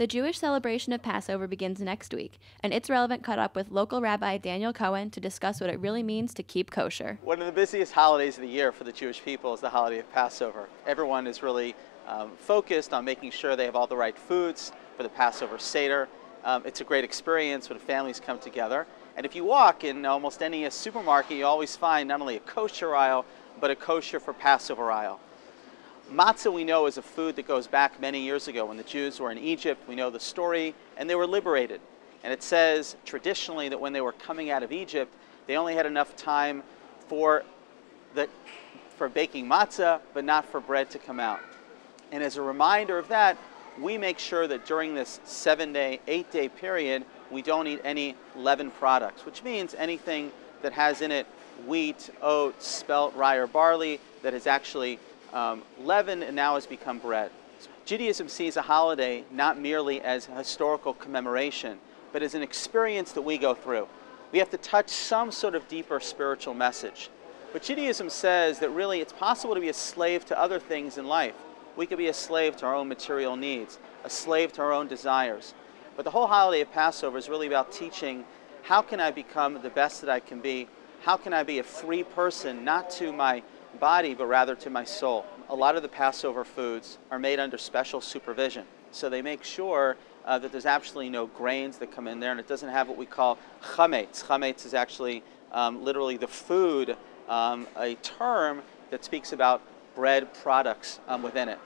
The Jewish celebration of Passover begins next week, and It's Relevant caught up with local Rabbi Daniel Cohen to discuss what it really means to keep kosher. One of the busiest holidays of the year for the Jewish people is the holiday of Passover. Everyone is really focused on making sure they have all the right foods for the Passover seder. It's a great experience when families come together. And if you walk in almost any supermarket, you always find not only a kosher aisle, but a kosher for Passover aisle. Matzah, we know, is a food that goes back many years ago when the Jews were in Egypt. We know the story, and they were liberated. And it says traditionally that when they were coming out of Egypt, they only had enough time for baking matzah, but not for bread to come out. And as a reminder of that, we make sure that during this 7-day, 8-day period, we don't eat any leavened products, which means anything that has in it wheat, oats, spelt, rye, or barley that is actually leavened and now has become bread. Judaism sees a holiday not merely as a historical commemoration, but as an experience that we go through. We have to touch some sort of deeper spiritual message. But Judaism says that really it's possible to be a slave to other things in life. We could be a slave to our own material needs, a slave to our own desires. But the whole holiday of Passover is really about teaching, how can I become the best that I can be? How can I be a free person, not to my body, but rather to my soul? A lot of the Passover foods are made under special supervision. So they make sure that there's absolutely no grains that come in there, and it doesn't have what we call chametz. Chametz is actually literally the food, a term that speaks about bread products within it.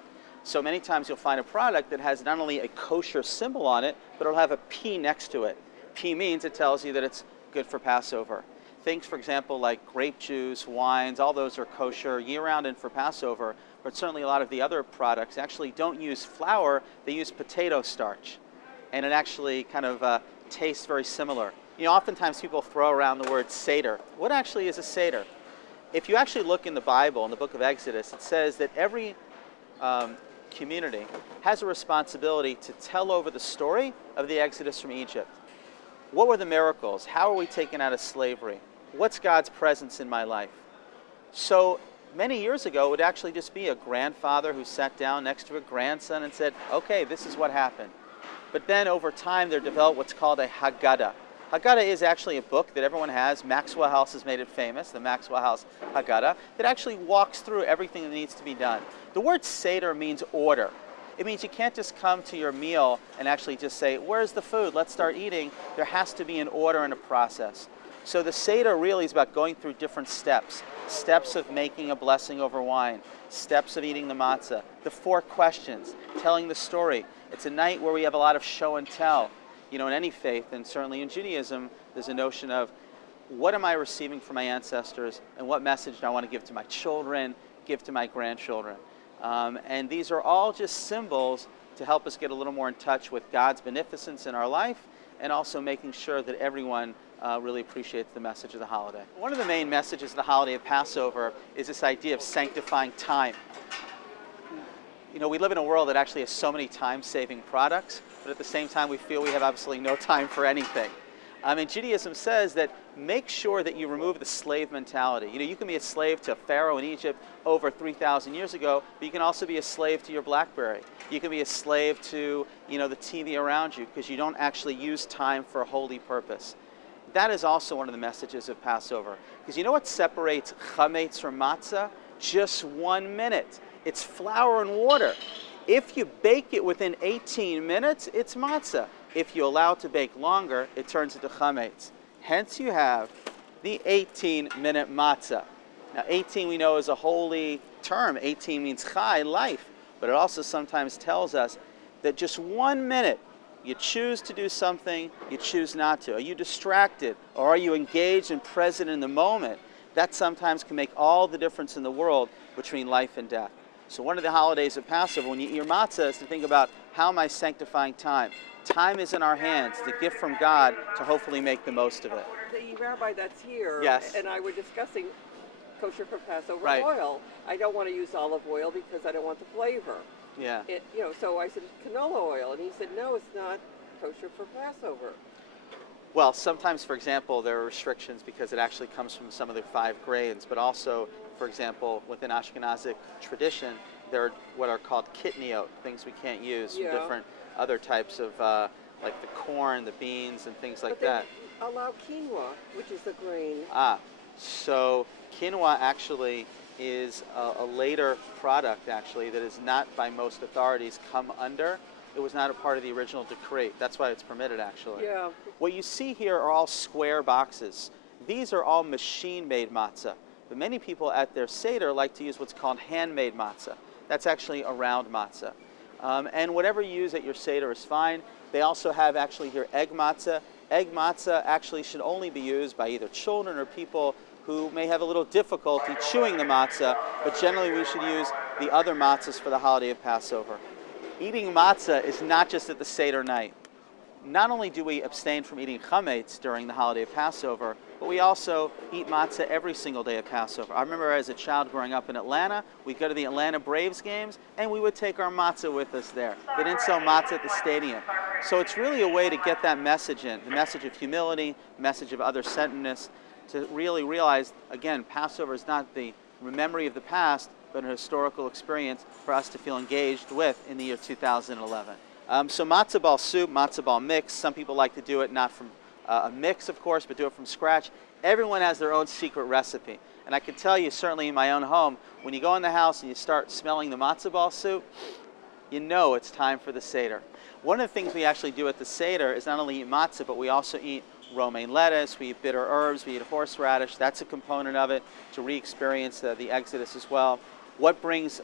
So many times you'll find a product that has not only a kosher symbol on it, but it'll have a P next to it. P means it tells you that it's good for Passover. Things, for example, like grape juice, wines, all those are kosher year-round and for Passover, but certainly a lot of the other products actually don't use flour, they use potato starch. And it actually kind of tastes very similar. You know, oftentimes people throw around the word seder. What actually is a seder? If you actually look in the Bible, in the book of Exodus, it says that every community has a responsibility to tell over the story of the Exodus from Egypt. What were the miracles? How are we taken out of slavery? What's God's presence in my life? So many years ago, it would actually just be a grandfather who sat down next to a grandson and said, okay, this is what happened. But then over time, there developed what's called a Haggadah. Haggadah is actually a book that everyone has. Maxwell House has made it famous, the Maxwell House Haggadah, that actually walks through everything that needs to be done. The word seder means order. It means you can't just come to your meal and actually just say, where's the food? Let's start eating. There has to be an order and a process. So the seder really is about going through different steps. Steps of making a blessing over wine. Steps of eating the matzah. The 4 questions. Telling the story. It's a night where we have a lot of show and tell. You know, in any faith, and certainly in Judaism, there's a notion of what am I receiving from my ancestors and what message do I want to give to my children, give to my grandchildren. And these are all just symbols to help us get a little more in touch with God's beneficence in our life and also making sure that everyone really appreciates the message of the holiday. One of the main messages of the holiday of Passover is this idea of sanctifying time. You know, we live in a world that actually has so many time-saving products, but at the same time we feel we have absolutely no time for anything. And Judaism says that make sure that you remove the slave mentality. You know, you can be a slave to Pharaoh in Egypt over 3,000 years ago, but you can also be a slave to your BlackBerry. You can be a slave to, you know, the TV around you because you don't actually use time for a holy purpose. That is also one of the messages of Passover. Because you know what separates chametz from matzah? Just 1 minute. It's flour and water. If you bake it within 18 minutes, it's matzah. If you allow it to bake longer, it turns into chametz. Hence you have the 18-minute matzah. Now 18 we know is a holy term. 18 means chai, life. But it also sometimes tells us that just 1 minute, you choose to do something, you choose not to. Are you distracted or are you engaged and present in the moment? That sometimes can make all the difference in the world between life and death. So one of the holidays of Passover, when you eat your matzah, is to think about how am I sanctifying time? Time is in our hands, the gift from God to hopefully make the most of it. The rabbi that's here Yes. and I were discussing kosher for Passover Right. oil. I don't want to use olive oil because I don't want the flavor. Yeah. You know, so I said canola oil, and he said no, it's not kosher for Passover. Well, sometimes, for example, there are restrictions because it actually comes from some of the 5 grains, but also, for example, within Ashkenazic tradition, They're what are called kitniot, things we can't use from Yeah. different other types of, like the corn, the beans, and things like But that. they allow quinoa, which is the grain. So quinoa actually is a later product actually that is not by most authorities come under. It was not a part of the original decree. That's why it's permitted actually. Yeah. What you see here are all square boxes. These are all machine-made matzah. But many people at their seder like to use what's called handmade matzah. That's actually a round matzah. And whatever you use at your seder is fine. They also have actually here egg matzah. Egg matzah actually should only be used by either children or people who may have a little difficulty chewing the matzah, but generally we should use the other matzahs for the holiday of Passover. Eating matzah is not just at the seder night. Not only do we abstain from eating chametz during the holiday of Passover, but we also eat matzah every single day of Passover. I remember as a child growing up in Atlanta, we'd go to the Atlanta Braves games, and we would take our matzah with us there. They didn't sell matzah at the stadium. So it's really a way to get that message in, the message of humility, message of other-centeredness, to really realize, again, Passover is not the memory of the past, but an historical experience for us to feel engaged with in the year 2011. So matzo ball soup, matzo ball mix, some people like to do it not from a mix, of course, but do it from scratch. Everyone has their own secret recipe. And I can tell you, certainly in my own home, when you go in the house and you start smelling the matzo ball soup, you know it's time for the seder. One of the things we actually do at the seder is not only eat matzah, but we also eat romaine lettuce, we eat bitter herbs, we eat horseradish. That's a component of it to re-experience the Exodus as well. What brings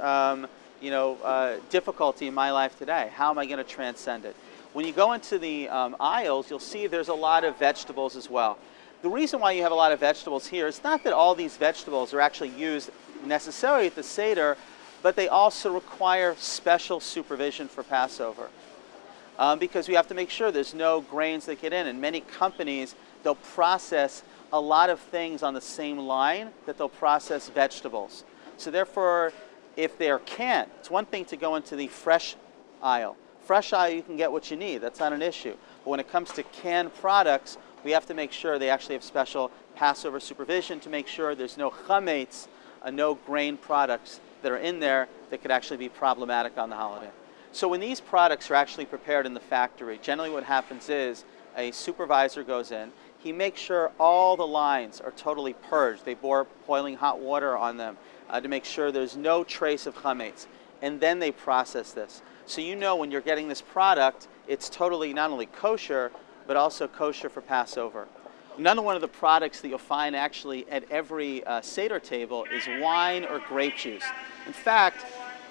difficulty in my life today? How am I going to transcend it? When you go into the aisles, you'll see there's a lot of vegetables as well. The reason why you have a lot of vegetables here is not that all these vegetables are actually used necessarily at the Seder, but they also require special supervision for Passover. Because we have to make sure there's no grains that get in. And many companies, they'll process a lot of things on the same line that they'll process vegetables. So therefore, if they're canned, it's one thing to go into the fresh aisle. Fresh aisle, you can get what you need. That's not an issue. But when it comes to canned products, we have to make sure they actually have special Passover supervision to make sure there's no chametz, no grain products that are in there that could actually be problematic on the holiday. So when these products are actually prepared in the factory, generally what happens is a supervisor goes in, he makes sure all the lines are totally purged. They pour boiling hot water on them to make sure there's no trace of chametz. And then they process this. So you know when you're getting this product, it's totally not only kosher, but also kosher for Passover. None one of the products that you'll find actually at every Seder table is wine or grape juice. In fact,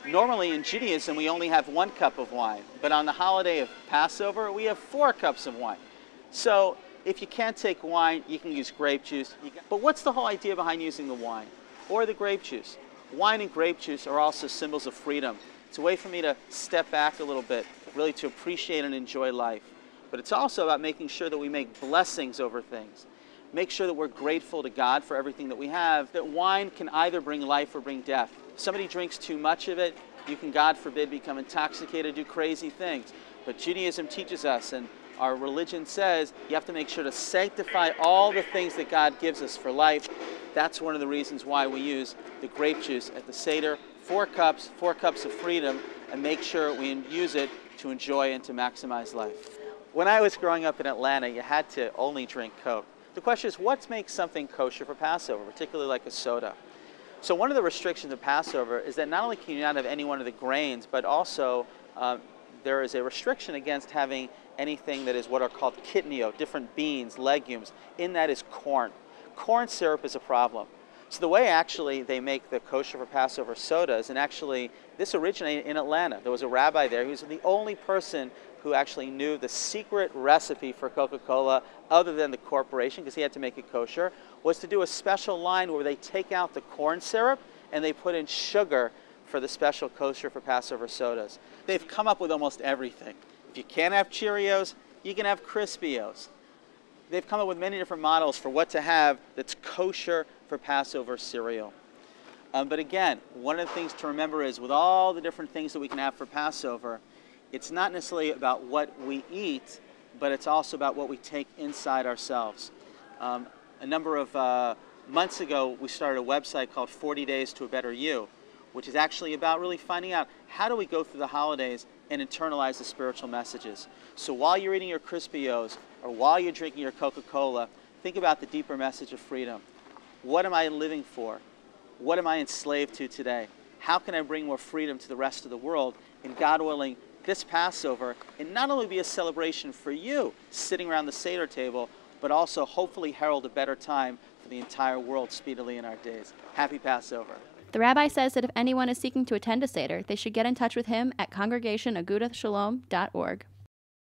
normally in Judaism we only have 1 cup of wine, but on the holiday of Passover we have 4 cups of wine. So if you can't take wine, you can use grape juice. But what's the whole idea behind using the wine or the grape juice? Wine and grape juice are also symbols of freedom. It's a way for me to step back a little bit, really to appreciate and enjoy life. But it's also about making sure that we make blessings over things. Make sure that we're grateful to God for everything that we have. That wine can either bring life or bring death. If somebody drinks too much of it, you can, God forbid, become intoxicated, do crazy things. But Judaism teaches us, and our religion says, you have to make sure to sanctify all the things that God gives us for life. That's one of the reasons why we use the grape juice at the Seder. 4 cups of freedom, and make sure we use it to enjoy and to maximize life. When I was growing up in Atlanta, you had to only drink Coke. The question is, what makes something kosher for Passover, particularly like a soda? So one of the restrictions of Passover is that not only can you not have any one of the grains, but also there is a restriction against having anything that is what are called kitniot, different beans, legumes. In that is corn. Corn syrup is a problem. So the way actually they make the kosher for Passover sodas, and actually this originated in Atlanta. There was a rabbi there who was the only person who actually knew the secret recipe for Coca-Cola other than the corporation, because he had to make it kosher, was to do a special line where they take out the corn syrup and they put in sugar for the special kosher for Passover sodas. They've come up with almost everything. If you can't have Cheerios, you can have Crispios. They've come up with many different models for what to have that's kosher for Passover cereal. But again, one of the things to remember is with all the different things that we can have for Passover, it's not necessarily about what we eat, but it's also about what we take inside ourselves. A number of months ago, we started a website called 40 Days to a Better You, which is actually about really finding out how do we go through the holidays and internalize the spiritual messages. So while you're eating your Crispy O's or while you're drinking your Coca-Cola, think about the deeper message of freedom. What am I living for? What am I enslaved to today? How can I bring more freedom to the rest of the world? And God willing, this Passover, and not only be a celebration for you sitting around the seder table, but also hopefully herald a better time for the entire world speedily in our days. Happy Passover. The rabbi says that if anyone is seeking to attend a seder, they should get in touch with him at congregationagudathshalom.org.